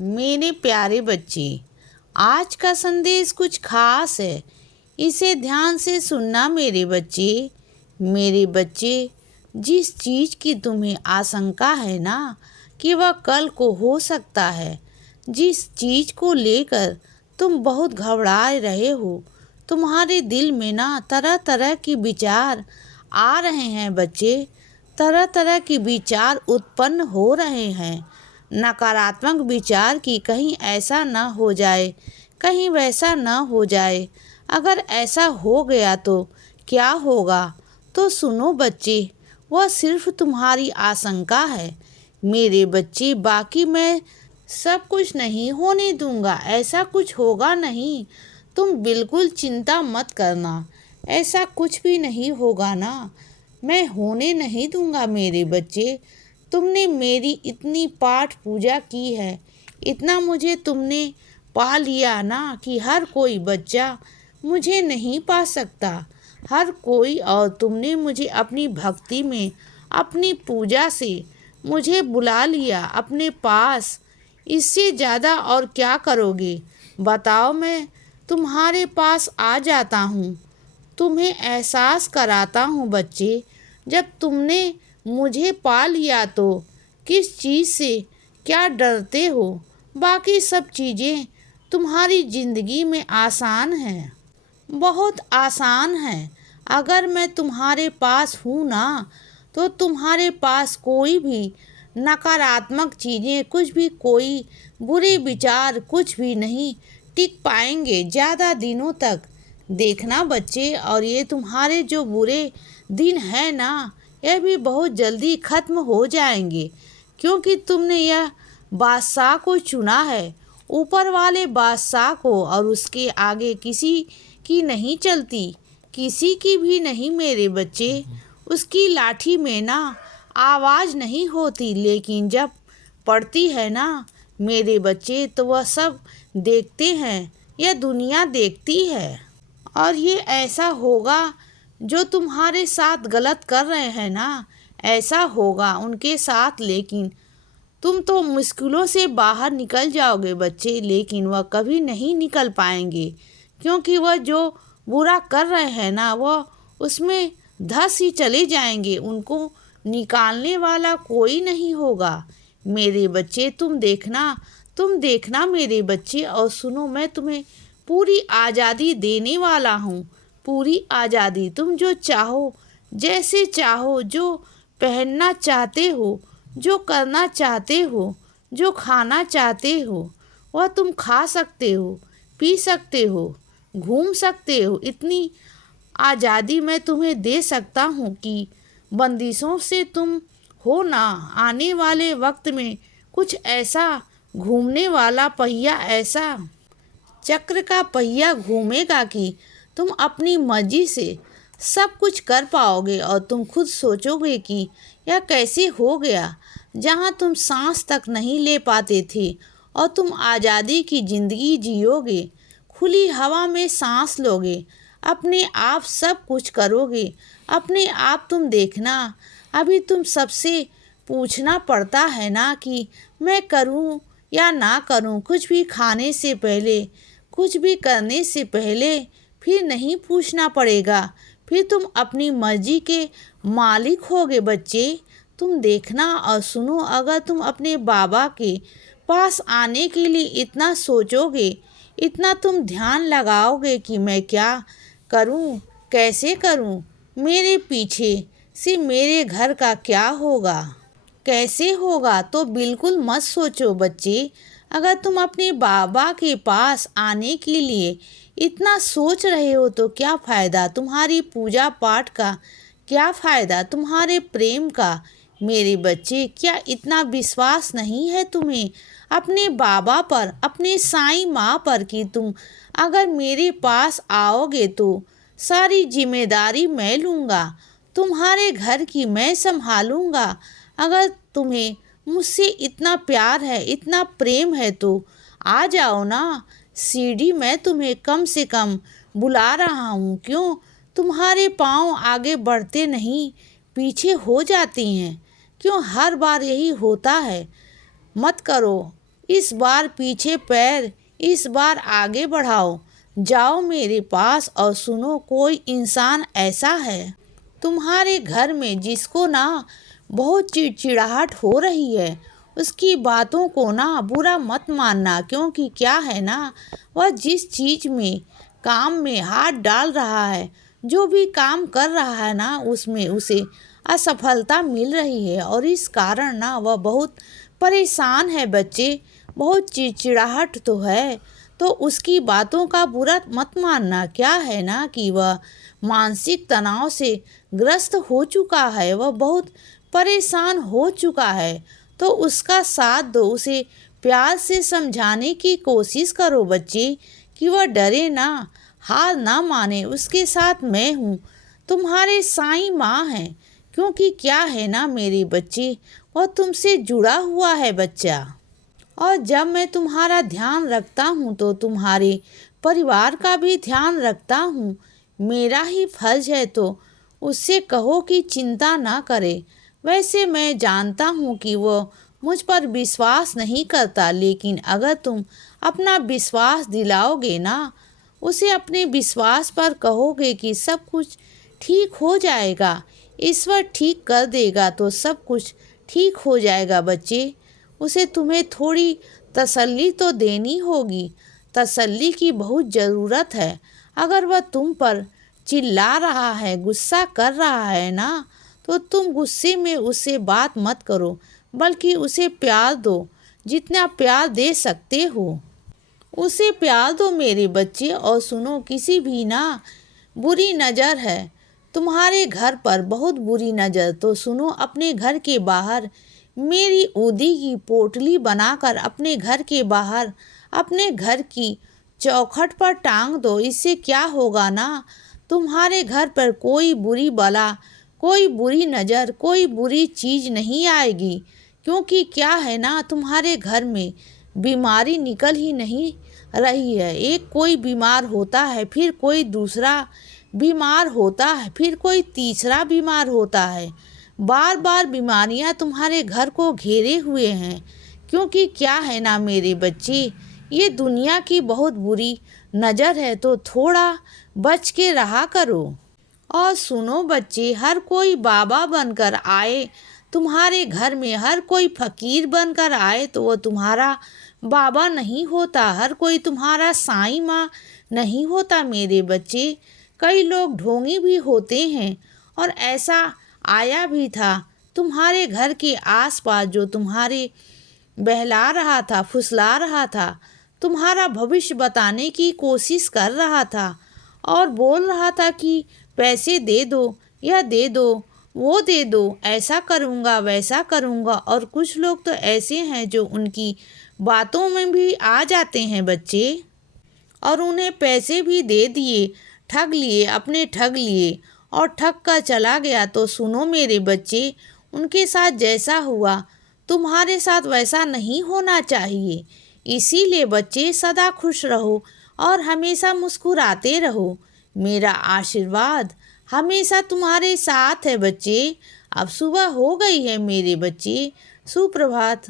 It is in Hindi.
मेरे प्यारे बच्चे, आज का संदेश कुछ खास है। इसे ध्यान से सुनना मेरे बच्चे। मेरे बच्चे, जिस चीज़ की तुम्हें आशंका है ना कि वह कल को हो सकता है, जिस चीज़ को लेकर तुम बहुत घबरा रहे हो, तुम्हारे दिल में ना तरह तरह की विचार आ रहे हैं बच्चे। तरह तरह की विचार उत्पन्न हो रहे हैं। नकारात्मक विचार कि कहीं ऐसा न हो जाए, कहीं वैसा न हो जाए, अगर ऐसा हो गया तो क्या होगा। तो सुनो बच्चे, वह सिर्फ तुम्हारी आशंका है मेरे बच्चे। बाकी मैं सब कुछ नहीं होने दूंगा, ऐसा कुछ होगा नहीं। तुम बिल्कुल चिंता मत करना, ऐसा कुछ भी नहीं होगा ना। मैं होने नहीं दूंगा मेरे बच्चे। तुमने मेरी इतनी पाठ पूजा की है, इतना मुझे तुमने पा लिया ना कि हर कोई बच्चा मुझे नहीं पा सकता, हर कोई। और तुमने मुझे अपनी भक्ति में, अपनी पूजा से मुझे बुला लिया अपने पास। इससे ज़्यादा और क्या करोगे बताओ। मैं तुम्हारे पास आ जाता हूँ, तुम्हें एहसास कराता हूँ बच्चे। जब तुमने मुझे पा लिया तो किस चीज़ से क्या डरते हो। बाकी सब चीज़ें तुम्हारी ज़िंदगी में आसान हैं, बहुत आसान हैं। अगर मैं तुम्हारे पास हूँ ना, तो तुम्हारे पास कोई भी नकारात्मक चीज़ें, कुछ भी, कोई बुरे विचार कुछ भी नहीं टिक पाएंगे ज़्यादा दिनों तक। देखना बच्चे, और ये तुम्हारे जो बुरे दिन है ना, यह भी बहुत जल्दी ख़त्म हो जाएंगे, क्योंकि तुमने यह बादशाह को चुना है, ऊपर वाले बादशाह को। और उसके आगे किसी की नहीं चलती, किसी की भी नहीं मेरे बच्चे। उसकी लाठी में ना आवाज़ नहीं होती, लेकिन जब पड़ती है ना मेरे बच्चे, तो वह सब देखते हैं, यह दुनिया देखती है। और ये ऐसा होगा, जो तुम्हारे साथ गलत कर रहे हैं ना, ऐसा होगा उनके साथ। लेकिन तुम तो मुश्किलों से बाहर निकल जाओगे बच्चे, लेकिन वह कभी नहीं निकल पाएंगे, क्योंकि वह जो बुरा कर रहे हैं ना, वह उसमें धंस ही चले जाएंगे। उनको निकालने वाला कोई नहीं होगा मेरे बच्चे। तुम देखना मेरे बच्चे, और सुनो, मैं तुम्हें पूरी आज़ादी देने वाला हूँ, पूरी आज़ादी। तुम जो चाहो, जैसे चाहो, जो पहनना चाहते हो, जो करना चाहते हो, जो खाना चाहते हो, वह तुम खा सकते हो, पी सकते हो, घूम सकते हो। इतनी आज़ादी मैं तुम्हें दे सकता हूँ कि बंदिशों से तुम हो ना। आने वाले वक्त में कुछ ऐसा घूमने वाला पहिया, ऐसा चक्र का पहिया घूमेगा कि तुम अपनी मर्जी से सब कुछ कर पाओगे। और तुम खुद सोचोगे कि यह कैसे हो गया। जहाँ तुम सांस तक नहीं ले पाते थे, और तुम आज़ादी की ज़िंदगी जियोगे, खुली हवा में सांस लोगे, अपने आप सब कुछ करोगे, अपने आप। तुम देखना, अभी तुम सबसे पूछना पड़ता है ना कि मैं करूं या ना करूं। कुछ भी खाने से पहले, कुछ भी करने से पहले फिर नहीं पूछना पड़ेगा, फिर तुम अपनी मर्जी के मालिक होगे बच्चे। तुम देखना और सुनो, अगर तुम अपने बाबा के पास आने के लिए इतना सोचोगे, इतना तुम ध्यान लगाओगे कि मैं क्या करूं, कैसे करूं, मेरे पीछे से मेरे घर का क्या होगा, कैसे होगा, तो बिल्कुल मत सोचो बच्चे। अगर तुम अपने बाबा के पास आने के लिए इतना सोच रहे हो, तो क्या फ़ायदा तुम्हारी पूजा पाठ का, क्या फ़ायदा तुम्हारे प्रेम का मेरे बच्चे। क्या इतना विश्वास नहीं है तुम्हें अपने बाबा पर, अपने साईं माँ पर, कि तुम अगर मेरे पास आओगे तो सारी जिम्मेदारी मैं लूँगा, तुम्हारे घर की मैं संभालूँगा। अगर तुम्हें मुझसे इतना प्यार है, इतना प्रेम है, तो आ जाओ ना। सीढ़ी मैं तुम्हें कम से कम बुला रहा हूँ। क्यों तुम्हारे पाँव आगे बढ़ते नहीं, पीछे हो जाती हैं? क्यों हर बार यही होता है? मत करो, इस बार पीछे पैर, इस बार आगे बढ़ाओ। जाओ मेरे पास और सुनो, कोई इंसान ऐसा है तुम्हारे घर में जिसको ना बहुत चिड़चिड़ाहट हो रही है। उसकी बातों को ना बुरा मत मानना, क्योंकि क्या है ना, वह जिस चीज़ में काम में हाथ डाल रहा है, जो भी काम कर रहा है ना, उसमें उसे असफलता मिल रही है और इस कारण ना वह बहुत परेशान है बच्चे। बहुत चिड़चिड़ाहट तो है, तो उसकी बातों का बुरा मत मानना। क्या है ना कि वह मानसिक तनाव से ग्रस्त हो चुका है, वह बहुत परेशान हो चुका है, तो उसका साथ दो, उसे प्यार से समझाने की कोशिश करो बच्चे कि वह डरे ना, हार ना माने। उसके साथ मैं हूँ, तुम्हारे साईं माँ हैं। क्योंकि क्या है ना मेरे बच्चे, वह तुमसे जुड़ा हुआ है बच्चा। और जब मैं तुम्हारा ध्यान रखता हूँ तो तुम्हारे परिवार का भी ध्यान रखता हूँ। मेरा ही फर्ज है, तो उससे कहो कि चिंता ना करे। वैसे मैं जानता हूँ कि वो मुझ पर विश्वास नहीं करता, लेकिन अगर तुम अपना विश्वास दिलाओगे ना, उसे अपने विश्वास पर कहोगे कि सब कुछ ठीक हो जाएगा, ईश्वर ठीक कर देगा, तो सब कुछ ठीक हो जाएगा बच्चे। उसे तुम्हें थोड़ी तसल्ली तो देनी होगी। तसल्ली की बहुत ज़रूरत है। अगर वह तुम पर चिल्ला रहा है, गुस्सा कर रहा है ना, तो तुम गुस्से में उससे बात मत करो, बल्कि उसे प्यार दो, जितना प्यार दे सकते हो उसे प्यार दो मेरे बच्चे। और सुनो, किसी भी ना बुरी नज़र है तुम्हारे घर पर, बहुत बुरी नज़र, तो सुनो, अपने घर के बाहर मेरी ऊदी की पोटली बनाकर अपने घर के बाहर, अपने घर की चौखट पर टांग दो। इससे क्या होगा ना, तुम्हारे घर पर कोई बुरी बला, कोई बुरी नज़र, कोई बुरी चीज़ नहीं आएगी। क्योंकि क्या है ना, तुम्हारे घर में बीमारी निकल ही नहीं रही है। एक कोई बीमार होता है, फिर कोई दूसरा बीमार होता है, फिर कोई तीसरा बीमार होता है। बार बार बीमारियां तुम्हारे घर को घेरे हुए हैं। क्योंकि क्या है ना मेरे बच्चे, ये दुनिया की बहुत बुरी नज़र है, तो थोड़ा बच के रहा करो। और सुनो बच्चे, हर कोई बाबा बनकर आए तुम्हारे घर में, हर कोई फकीर बनकर आए तो वो तुम्हारा बाबा नहीं होता। हर कोई तुम्हारा साईं माँ नहीं होता मेरे बच्चे। कई लोग ढोंगी भी होते हैं, और ऐसा आया भी था तुम्हारे घर के आसपास, जो तुम्हारे बहला रहा था, फुसला रहा था, तुम्हारा भविष्य बताने की कोशिश कर रहा था और बोल रहा था कि पैसे दे दो, यह दे दो, वो दे दो, ऐसा करूँगा, वैसा करूँगा। और कुछ लोग तो ऐसे हैं जो उनकी बातों में भी आ जाते हैं बच्चे, और उन्हें पैसे भी दे दिए, ठग लिए, अपने ठग लिए और ठग कर चला गया। तो सुनो मेरे बच्चे, उनके साथ जैसा हुआ तुम्हारे साथ वैसा नहीं होना चाहिए। इसीलिए बच्चे सदा खुश रहो और हमेशा मुस्कुराते रहो। मेरा आशीर्वाद हमेशा तुम्हारे साथ है बच्चे। अब सुबह हो गई है मेरे बच्चे, सुप्रभात।